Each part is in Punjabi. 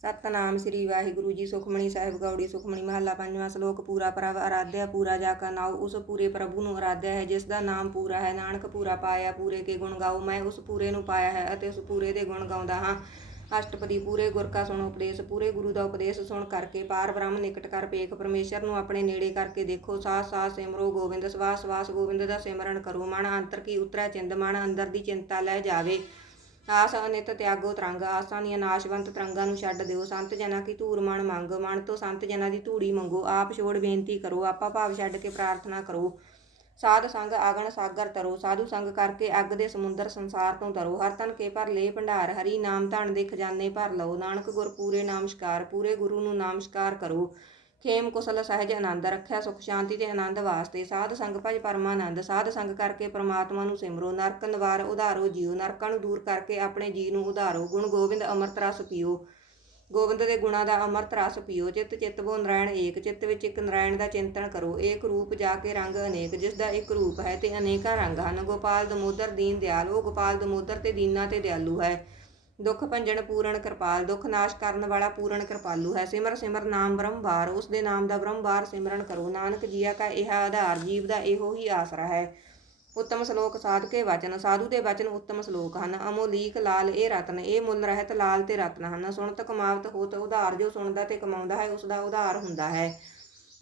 ਸਤਨਾਮ ਸ੍ਰੀ ਵਾਹਿਗੁਰੂ ਜੀ ਸੁਖਮਣੀ ਸਾਹਿਬ, ਗੌੜੀ ਸੁਖਮਣੀ ਮਹੱਲਾ ਪੰਜਵਾਂ ਸ਼ਲੋਕ, ਪੂਰਾ ਪ੍ਰਭ ਆਰਾਧਿਆ ਪੂਰਾ ਜਾ ਕਾ ਨਾਉ, ਉਸ ਪੂਰੇ ਪ੍ਰਭੂ ਨੂੰ ਆਰਾਧਿਆ ਹੈ, ਜਿਸ ਦਾ ਨਾਮ ਪੂਰਾ ਹੈ, ਨਾਨਕ ਪੂਰਾ ਪਾਇਆ, ਪੂਰੇ ਕੇ ਗੁਣ ਗਾਓ, ਮੈਂ ਉਸ ਪੂਰੇ ਨੂੰ ਪਾਇਆ ਹੈ ਅਤੇ ਉਸ ਪੂਰੇ ਦੇ ਗੁਣ ਗਾਉਂਦਾ ਹਾਂ। ਅਸ਼ਟਪਦੀ ਪੂਰੇ ਗੁਰ ਕਾ ਸੁਣੋ ਉਪਦੇਸ਼, ਪੂਰੇ ਗੁਰੂ ਦਾ ਉਪਦੇਸ਼ ਸੁਣ ਕਰਕੇ ਪਾਰ ਬ੍ਰਹਮ ਨਿਕਟ ਕਰ ਪੇਖ ਪਰਮੇਸ਼ਰ ਨੂੰ ਆਪਣੇ ਨੇੜੇ ਕਰਕੇ ਦੇਖੋ ਸਾਸ ਸਾਸ ਸਿਮਰੋ ਗੋਬਿੰਦ, ਸਵਾਸ ਸਵਾਸ ਗੋਬਿੰਦ ਦਾ ਸਿਮਰਨ ਕਰੋ, ਮਨ ਅੰਤਰ ਕੀ ਉਤਰਾ, ਚਿੰਦ ਮਨ ਅੰਦਰ ਦੀ ਚਿੰਤਾ ਲੈ ਜਾਵੇ। ਆਸ ਅਨਿਤ ਤਿਆਗੋ ਤਰੰਗ, ਆਸਾਂ ਦੀਆਂ ਨਾਸ਼ਵੰਤ ਤਰੰਗਾਂ ਨੂੰ ਛੱਡ ਦਿਓ। ਸੰਤ ਜਨਾਂ ਕੀ ਧੂੜ ਮਨ ਮੰਗ ਮਨ ਤੋਂ ਸੰਤ ਜਨਾਂ ਦੀ ਧੂੜੀ ਮੰਗੋ। ਆਪ ਛੋੜ ਬੇਨਤੀ ਕਰੋ, ਆਪਾ ਭਾਵ ਛੱਡ ਕੇ ਪ੍ਰਾਰਥਨਾ ਕਰੋ। ਸਾਧ ਸੰਗ, ਆਗਣ ਸਾਗਰ ਤਰੋ। ਸਾਧੂ ਸੰਗ ਕਰਕੇ ਅੱਗ ਦੇ ਸਮੁੰਦਰ ਸੰਸਾਰ ਤੋਂ ਤਰੋ। ਹਰ ਤਨ ਕੇ ਭਰ ਲੇ ਭੰਡਾਰ, ਹਰੀ ਨਾਮ ਧਨ ਦੇ ਖਜ਼ਾਨੇ ਭਰ ਲਓ। ਨਾਨਕ ਗੁਰ ਪੂਰੇ ਨਾਮਸਕਾਰ, ਪੂਰੇ ਗੁਰੂ ਨੂੰ ਨਾਮਸਕਾਰ ਕਰੋ। ਖੇਮ ਕੁਸਲ ਸਹਿਜ ਆਨੰਦ ਰੱਖਿਆ, ਸੁਖ ਸ਼ਾਂਤੀ ਤੇ ਆਨੰਦ ਵਾਸਤੇ ਸਾਧ ਸੰਗ ਭਜ ਪਰਮਾਨੰਦ, ਸਾਧ ਸੰਗ ਕਰਕੇ ਪ੍ਰਮਾਤਮਾ ਨੂੰ ਸਿਮਰੋ, ਨਰਕ ਨਿਵਾਰ ਉਧਾਰੋ ਜੀਓ, ਨਰਕਾਂ ਨੂੰ ਦੂਰ ਕਰਕੇ ਆਪਣੇ ਜੀ ਨੂੰ ਉਧਾਰੋ, ਗੁਣ ਗੋਬਿੰਦ ਅੰਮ੍ਰਿਤ ਰਸ ਪੀਓ। ਗੋਬਿੰਦ ਦੇ ਗੁਣਾਂ ਦਾ ਅੰਮ੍ਰਿਤ ਰਸ ਪੀਓ, ਚਿੱਤ ਚਿੱਤ ਬੋ ਨਰਾਇਣ ਏਕ, ਚਿੱਤ ਵਿੱਚ ਇੱਕ ਨਰਾਇਣ ਦਾ ਚਿੰਤਨ ਕਰੋ, ਏਕ ਰੂਪ ਜਾ ਕੇ ਰੰਗ ਅਨੇਕ, ਜਿਸ ਦਾ ਇੱਕ ਰੂਪ ਹੈ ਤੇ ਅਨੇਕਾਂ ਰੰਗ ਹਨ। ਗੋਪਾਲ ਦਮੋਦਰ ਦੀਨ ਦਿਆਲ, ਉਹ ਗੋਪਾਲ ਦਮੋਦਰ ਤੇ ਦੀਨਾ ਤੇ ਦਿਆਲੂ ਹੈ। ਦੁੱਖ ਭੰਜਨ ਪੂਰਨ ਕਿਰਪਾਲ, ਦੁੱਖ ਨਾਸ਼ ਕਰਨ ਵਾਲਾ ਪੂਰਨ ਕਿਰਪਾਲੂ ਹੈ। ਸਿਮਰ ਸਿਮਰ ਨਾਮ ਬ੍ਰਹਮਵਾਰ, ਉਸ ਦੇ ਨਾਮ ਦਾ ਬ੍ਰਹਮਵਾਰ ਸਿਮਰਨ ਕਰੋ। ਨਾਨਕ ਜੀਆ ਕਾ ਇਹ ਆਧਾਰ, ਜੀਵ ਦਾ ਇਹੋ ਹੀ ਆਸਰਾ ਹੈ। ਉੱਤਮ ਸ਼ਲੋਕ ਸਾਧਕੇ ਵਚਨ, ਸਾਧੂ ਦੇ ਵਚਨ ਉੱਤਮ ਸ਼ਲੋਕ ਹਨ। ਅਮੋਲੀਕ ਲਾਲ ਇਹ ਰਤਨ, ਇਹ ਮੁੱਲ ਰਹਿਤ ਲਾਲ ਤੇ ਰਤਨ ਹਨ। ਸੁਣਤ ਕਮਾਵਤ ਹੋਤ ਉਧਾਰ, ਜੋ ਸੁਣਦਾ ਤੇ ਕਮਾਉਂਦਾ ਹੈ ਉਸ ਦਾ ਉਧਾਰ ਹੁੰਦਾ ਹੈ।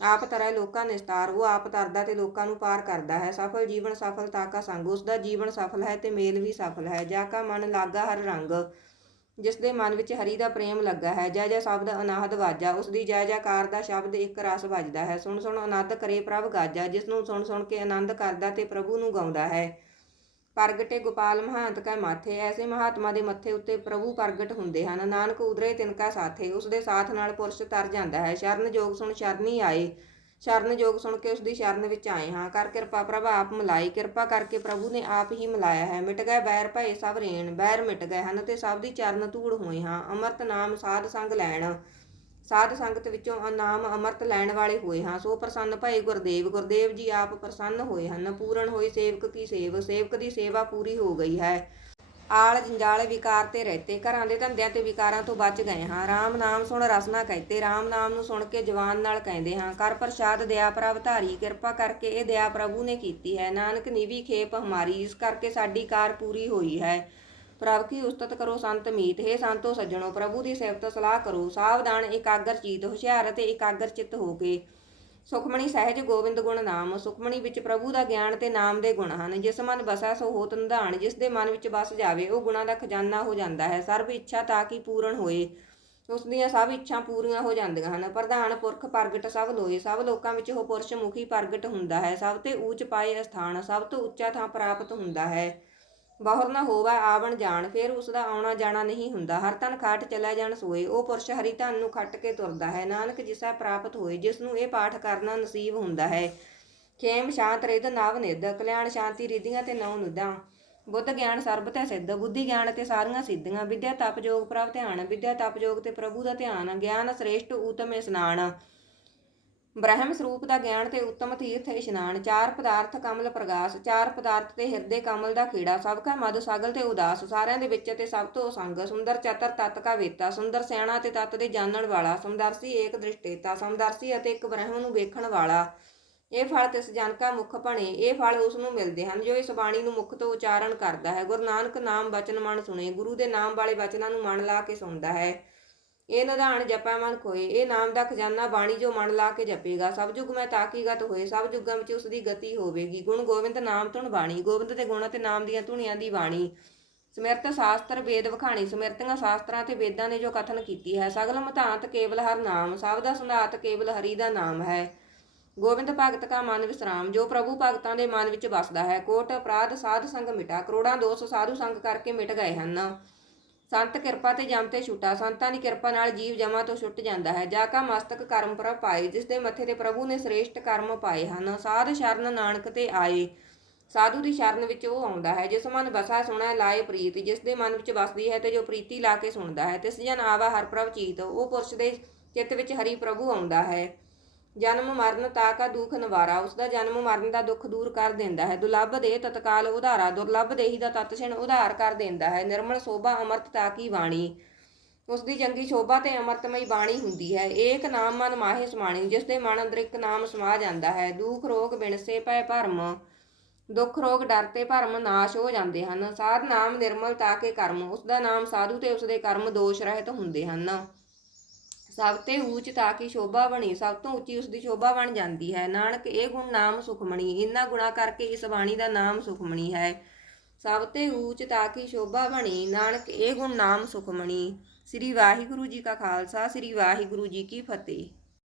ਆਪ ਤਰ੍ਹਾਂ ਲੋਕਾਂ ਨਿਸਤਾਰ ਉਹ ਆਪ ਤਰਦਾ ਤੇ ਲੋਕਾਂ ਨੂੰ ਪਾਰ ਕਰਦਾ ਹੈ। ਸਫਲ ਜੀਵਨ ਸਫਲਤਾ ਕਾ ਸੰਗ ਉਸ ਦਾ ਜੀਵਨ ਸਫਲ ਹੈ ਤੇ ਮੇਲ ਵੀ ਸਫਲ ਹੈ। ਜਾ ਕਾ ਮਨ ਲਾਗਾ ਹਰ ਰੰਗ, ਜਿਸ ਦੇ ਮਨ ਵਿੱਚ ਹਰੀ ਦਾ ਪ੍ਰੇਮ ਲੱਗਾ ਹੈ। ਜੈ ਜੈ ਸ਼ਬਦ ਅਨਾਹਦ ਵਾਜਾ ਉਸ ਦੀ ਜੈ ਜੈਕਾਰ ਦਾ ਸ਼ਬਦ ਇੱਕ ਰਸ ਵੱਜਦਾ ਹੈ। ਸੁਣ ਸੁਣ ਆਨੰਦ ਕਰੇ ਪ੍ਰਭ ਗਾਜਾ, ਜਿਸ ਨੂੰ ਸੁਣ ਸੁਣ ਕੇ ਆਨੰਦ ਕਰਦਾ ਤੇ ਪ੍ਰਭੂ ਨੂੰ ਗਾਉਂਦਾ ਹੈ। ਪ੍ਰਗਟੇ ਗੋਪਾਲ ਮਹਾਂਤ ਕੈ ਮਾਥੇ, ਐਸੇ ਮਹਾਤਮਾ ਦੇ ਮੱਥੇ ਉੱਤੇ ਪ੍ਰਭੂ ਪ੍ਰਗਟ ਹੁੰਦੇ ਹਨ। ਨਾਨਕ ਉਦਰੇ ਤਿਨਕਾ ਸਾਥੇ, ਉਸ ਦੇ ਸਾਥ ਨਾਲ ਪੁਰਸ਼ ਤਰ ਜਾਂਦਾ ਹੈ। ਸ਼ਰਨ ਜੋਗ ਸੁਣ ਸ਼ਰਨੀ ਆਏ, ਸ਼ਰਨ ਜੋਗ ਸੁਣ ਕੇ ਉਸ ਦੀ ਸ਼ਰਨ ਵਿੱਚ ਆਏ ਹਾਂ। ਕਰ ਕਿਰਪਾ ਪ੍ਰਭ ਆਪ ਮਿਲਾਈ, ਕਿਰਪਾ ਕਰਕੇ ਪ੍ਰਭੂ ਨੇ ਆਪ ਹੀ ਮਿਲਾਇਆ ਹੈ। ਮਿਟ ਗਏ ਬੈਰ ਭਏ ਸਭ ਰੇਣ, ਬੈਰ ਮਿਟ ਗਏ ਹਨ ਤੇ ਸਭ ਦੀ ਚਰਨ ਧੂੜ ਹੋਏ ਹਾਂ। ਅੰਮ੍ਰਿਤ ਨਾਮ ਸਾਧ ਸੰਗ ਲੈਣ। ਸਾਧ ਸੰਗਤ ਵਿੱਚੋਂ ਨਾਮ ਅੰਮ੍ਰਿਤ ਲੈਣ ਵਾਲੇ ਹੋਏ ਹਾਂ, ਸੋ ਪ੍ਰਸੰਨ ਭਾਈ ਗੁਰਦੇਵ ਗੁਰਦੇਵ ਜੀ ਆਪ ਪ੍ਰਸੰਨ ਹੋਏ ਹਨ, ਪੂਰਨ ਹੋਈ ਸੇਵਕ ਕੀ ਸੇਵ, ਸੇਵਕ ਦੀ ਸੇਵਾ ਪੂਰੀ ਹੋ ਗਈ ਹੈ। ਆਲ ਜੰਜਾਲ ਵਿਕਾਰ ਤੇ ਰਹਤੇ, ਘਰਾਂ ਦੇ ਧੰਦਿਆਂ ਤੇ ਵਿਕਾਰਾਂ ਤੋਂ ਬਚ ਗਏ ਹਾਂ। RAM ਨਾਮ ਸੁਣ ਰਸਨਾ ਕਹਤੇ RAM ਨਾਮ ਨੂੰ ਸੁਣ ਕੇ ਜਵਾਨ ਨਾਲ ਕਹਿੰਦੇ ਹਾਂ, ਕਰ ਪ੍ਰਸਾਦ ਦਿਆ ਪ੍ਰਭ ਧਾਰੀ, ਕਿਰਪਾ ਕਰਕੇ ਇਹ ਦਇਆ ਪ੍ਰਭੂ ਨੇ ਕੀਤੀ ਹੈ। ਨਾਨਕ ਨੀਵੀ ਖੇਪ ਹਮਾਰੀ, ਇਸ ਕਰਕੇ ਸਾਡੀ ਕਾਰ ਪੂਰੀ ਹੋਈ ਹੈ। ਪ੍ਰਭ ਕੀ ਉਸਤਤ ਕਰੋ ਸੰਤ ਮੀਤ, ਹੈ ਸੰਤੋ ਸੱਜਣੋ, ਪ੍ਰਭੂ ਦੀ ਸਿਫਤ ਸਲਾਹ ਕਰੋ। ਸਾਵਧਾਨ, ਇਕਾਗਰ ਚੀਤ, ਹੁਸ਼ਿਆਰ ਅਤੇ ਇਕਾਗਰ ਚਿੱਤ ਹੋ ਕੇ ਸੁਖਮਣੀ ਸਹਿਜ ਗੋਬਿੰਦ ਗੁਣ ਨਾਮ। ਸੁਖਮਣੀ ਵਿੱਚ ਪ੍ਰਭੂ ਦਾ ਗਿਆਨ ਤੇ ਨਾਮ ਦੇ ਗੁਣ ਹਨ। ਜਿਸ ਮਨ ਬਸੈ, ਸੋ ਹੋਤ ਨਿਧਾਨ ਜਿਸ ਦੇ ਮਨ ਵਿੱਚ ਬਸ ਜਾਵੇ, ਉਹ ਗੁਣਾਂ ਦਾ ਖਜ਼ਾਨਾ ਹੋ ਜਾਂਦਾ ਹੈ। ਸਰਬ ਇੱਛਾ ਤਾਂ ਕਿ ਪੂਰਨ ਹੋਏ, ਉਸ ਦੀਆਂ ਸਭ ਇੱਛਾ ਪੂਰੀਆਂ ਹੋ ਜਾਂਦੀਆਂ ਹਨ। ਪ੍ਰਧਾਨ, ਪੁਰਖ, ਪ੍ਰਗਟ, ਸਭ ਲੋਏ। ਸਭ ਲੋਕਾਂ ਵਿੱਚ ਉਹ ਪੁਰਸ਼ ਮੁਖੀ ਪ੍ਰਗਟ ਹੁੰਦਾ ਹੈ। ਸਭ ਤੇ ਉੱਚ ਪਾਏ ਸਥਾਨ ਸਭ ਤੋਂ ਉੱਚਾ ਥਾਂ ਪ੍ਰਾਪਤ ਹੁੰਦਾ ਹੈ। ਬਾਹਰ ਨਾ ਹੋਵਾ, ਆਵਣ ਜਾਣ, ਫਿਰ ਉਸ ਦਾ ਆਉਣਾ ਜਾਣਾ ਨਹੀਂ ਹੁੰਦਾ। ਹਰ ਤਨ ਖਾਟ ਚਲਾ ਜਾਣ ਸੋਏ, ਉਹ ਪੁਰਸ਼ ਹਰੀ ਧਨ ਨੂੰ ਖੱਟ ਕੇ ਤੁਰਦਾ ਹੈ। ਨਾਨਕ ਜਿਸਾ ਪ੍ਰਾਪਤ ਹੋਏ, ਜਿਸ ਨੂੰ ਇਹ ਪਾਠ ਕਰਨਾ ਨਸੀਬ ਹੁੰਦਾ ਹੈ। ਖੇਮ ਸ਼ਾਂਤ ਰਿਧ, ਨਵ ਨਿਧ, ਕਲਿਆਣ ਸ਼ਾਂਤੀ ਰਿਧੀਆਂ ਤੇ ਨੌ ਨਿਧਾਂ। ਬੁੱਧ ਗਿਆਨ ਸਰਬਤਾ ਸਿੱਧ, ਬੁੱਧੀ ਗਿਆਨ ਤੇ ਸਾਰੀਆਂ ਸਿੱਧੀਆਂ। ਵਿਦਿਆ ਤਪ ਜੋਗ ਪ੍ਰਭ ਧਿਆਨ, ਵਿਦਿਆ ਤਪ ਜੋਗ ਤੇ ਪ੍ਰਭੂ ਦਾ ਧਿਆਨ। ਗਿਆਨ ਸ੍ਰੇਸ਼ਟ ਊਤਮ ਇਸਨਾਨ। ਬ੍ਰਹਮ ਸਰੂਪ ਦਾ ਗਿਆਨ ਤੇ ਉੱਤਮ ਤੀਰਥ ਇਸ਼ਨਾਨ, ਚਾਰ ਪਦਾਰਥ ਕਮਲ ਪ੍ਰਗਾਸ, ਚਾਰ ਪਦਾਰਥ ਤੇ ਹਿਰਦੇ ਕਮਲ ਦਾ ਖੇੜਾ, ਸਭ ਕਾ ਮਦ, ਸਾਗਲ ਤੇ ਉਦਾਸ, ਸਾਰਿਆਂ ਦੇ ਵਿੱਚ ਤੇ ਸਭ ਤੋਂ ਸੰਗ, ਸੁੰਦਰ ਚਤਰ ਤਤ ਕਾ ਵੇਤਾ, ਸੁੰਦਰ ਸਿਆਣਾ ਤੇ ਤਤ ਦੇ ਜਾਣਨ ਵਾਲਾ, ਸਮਦਰਸੀ ਏਕ ਦ੍ਰਿਸ਼ਟੇਤਾ, ਸਮਦਰਸੀ ਅਤੇ ਇੱਕ ਬ੍ਰਹਮ ਨੂੰ ਵੇਖਣ ਵਾਲਾ। ਇਹ ਫਲ ਤਿਸ ਜਨ ਕਾ ਮੁਖ ਭਣੇ, ਇਹ ਫਲ ਉਸ ਨੂੰ ਮਿਲਦੇ ਹਨ ਜੋ ਇਸ ਬਾਣੀ ਨੂੰ ਮੁਖ ਤੋਂ ਉਚਾਰਨ ਕਰਦਾ ਹੈ। ਗੁਰੂ ਨਾਨਕ ਨਾਮ ਬਚਨ ਮਨ ਸੁਣੇ, ਗੁਰੂ ਦੇ ਨਾਮ ਵਾਲੇ ਬਚਨਾਂ ਨੂੰ ਮਨ ਲਾ ਕੇ ਸੁਣਦਾ ਹੈ। ਇਹ ਨਿਧਾਨ ਜਪੈ ਮਨ ਖੋਏ, ਇਹ ਨਾਮ ਦਾ ਖਜ਼ਾਨਾ ਬਾਣੀ ਜੋ ਮਨ ਲਾ ਕੇ ਜਪੇਗਾ। ਸਭ ਯੁਗ ਮੈਂ ਤਾਕੀਗਤ ਹੋਏ, ਸਭ ਯੁਗਾਂ ਵਿੱਚ ਉਸ ਦੀ ਗਤੀ ਹੋਵੇਗੀ। ਗੁਣ ਗੋਬਿੰਦ ਨਾਮ ਧੁਨ ਬਾਣੀ, ਗੋਬਿੰਦ ਦੇ ਗੁਣ ਅਤੇ ਨਾਮ ਦੀਆਂ ਧੁਨੀਆਂ ਦੀ ਬਾਣੀ। ਸਮਿਰਤ ਸ਼ਾਸਤਰ ਵੇਦ ਵਖਾਣੀ ਸਮਿਰਤੀਆਂ ਸ਼ਾਸਤਰਾਂ ਤੇ ਵੇਦਾਂ ਨੇ ਜੋ ਕਥਨ ਕੀਤੀ ਹੈ। ਸਗਲ ਮਤਾਂਤ ਕੇਵਲ ਹਰ ਨਾਮ, ਸਭ ਦਾ ਸੰਧਾਤ ਕੇਵਲ ਹਰੀ ਦਾ ਨਾਮ ਹੈ। ਗੋਬਿੰਦ ਭਗਤ ਕਾ ਮਨ ਵਿਸਰਾਮ, ਜੋ ਪ੍ਰਭੂ ਭਗਤਾਂ ਦੇ ਮਨ ਵਿੱਚ ਵਸਦਾ ਹੈ। ਕੋਟ, ਅਪਰਾਧ, ਸਾਧ ਸੰਗ ਮਿਟਾ, ਕਰੋੜਾਂ ਦੋਸ਼ ਸਾਧੂ ਸੰਗ ਕਰਕੇ ਮਿਟ ਗਏ ਹਨ। ਸੰਤ ਕਿਰਪਾ ਤੇ ਜਮ ਤੇ ਛੁਟਾ, ਸੰਤਾਂ ਦੀ ਕਿਰਪਾ ਨਾਲ ਜੀਵ ਜਮਾ ਤੋਂ ਛੁੱਟ ਜਾਂਦਾ ਹੈ। ਜਾ ਕਾ ਮਸਤਕ ਕਰਮ ਪ੍ਰਭ ਪਾਏ, ਜਿਸ ਦੇ ਮੱਥੇ ਤੇ ਪ੍ਰਭੂ ਨੇ ਸ੍ਰੇਸ਼ਟ ਕਰਮ ਪਾਏ ਹਨ। ਸਾਧ ਸ਼ਰਨ ਨਾਨਕ ਤੇ ਆਏ, ਸਾਧੂ ਦੀ ਸ਼ਰਨ ਵਿੱਚ ਉਹ ਆਉਂਦਾ ਹੈ, ਜਿਸ ਮਨ ਵਸਾ ਸੁਣਾ ਲਾਏ ਪ੍ਰੀਤ, ਜਿਸ ਦੇ ਮਨ ਵਿੱਚ ਵਸਦੀ ਹੈ ਤੇ ਜੋ ਪ੍ਰੀਤੀ ਲਾ ਕੇ ਸੁਣਦਾ ਹੈ, ਤਿਸ ਜਨ ਆਵਾ ਹਰ ਪ੍ਰਭ ਚੀਤ, ਉਹ ਪੁਰਸ਼ ਦੇ ਚਿੱਤ ਵਿੱਚ ਹਰੀ ਪ੍ਰਭੂ ਆਉਂਦਾ ਹੈ। ਜਨਮ ਮਰਨ ਤਾਕਾ ਦੁਖ ਨਿਵਾਰਾ, ਉਸ ਦਾ ਜਨਮ ਮਰਨ ਦਾ ਦੁੱਖ ਦੂਰ ਕਰ ਦਿੰਦਾ ਹੈ। ਦੁਲੱਭ ਦੇ ਤਤਕਾਲ ਉਧਾਰਾ, ਦੁਰਲੱਭ ਦੇਹੀ ਦਾ ਤਤਛਣ ਉਧਾਰ ਕਰ ਦਿੰਦਾ ਹੈ। ਨਿਰਮਲ ਸੋਭਾ ਅਮਰਤ ਤਾਕੀ ਬਾਣੀ? ਉਸ ਦੀ ਚੰਗੀ ਸ਼ੋਭਾ ਤੇ ਅਮਰਤਮਈ ਬਾਣੀ ਹੁੰਦੀ ਹੈ। ਏਕ ਨਾਮ ਮਨ ਮਾਹੇ ਸਮਾਣੀ, ਜਿਸ ਦੇ ਮਨ ਅੰਦਰ ਇੱਕ ਨਾਮ ਸਮਾ ਜਾਂਦਾ ਹੈ। ਦੁੱਖ ਰੋਗ ਬਿਨਸੇ ਪੈ ਭਰਮ, ਦੁੱਖ ਰੋਗ ਡਰ ਤੇ ਭਰਮ ਨਾਸ਼ ਹੋ ਜਾਂਦੇ ਹਨ। ਸਾਧ ਨਾਮ ਨਿਰਮਲ ਤਾਂ ਕੇ ਕਰਮ, ਉਸ ਦਾ ਨਾਮ ਸਾਧੂ ਤੇ ਉਸ ਦੇ ਕਰਮ ਦੋਸ਼ ਰਹਿਤ ਹੁੰਦੇ ਹਨ। ਸਭ ਤੇ ਊਚ ਤਾਂ ਕੀ ਸ਼ੋਭਾ ਬਣੀ, ਸਭ ਤੋਂ ਉੱਚੀ ਉਸ ਦੀ ਸ਼ੋਭਾ ਬਣ ਜਾਂਦੀ ਹੈ। ਨਾਨਕ, ਇਹ ਗੁਣ ਨਾਮ ਸੁਖਮਣੀ, ਇਹਨਾਂ ਗੁਣਾ ਕਰਕੇ ਇਸ ਬਾਣੀ ਦਾ ਨਾਮ ਸੁਖਮਣੀ ਹੈ। ਸਭ ਤੇ ਊਚ ਤਾਂ ਕੀ ਸ਼ੋਭਾ ਬਣੀ, ਨਾਨਕ, ਇਹ ਗੁਣ ਨਾਮ ਸੁਖਮਣੀ। ਸ੍ਰੀ ਵਾਹਿਗੁਰੂ ਜੀ ਕਾ ਖਾਲਸਾ, ਸ੍ਰੀ ਵਾਹਿਗੁਰੂ ਜੀ ਕੀ ਫਤਿਹ।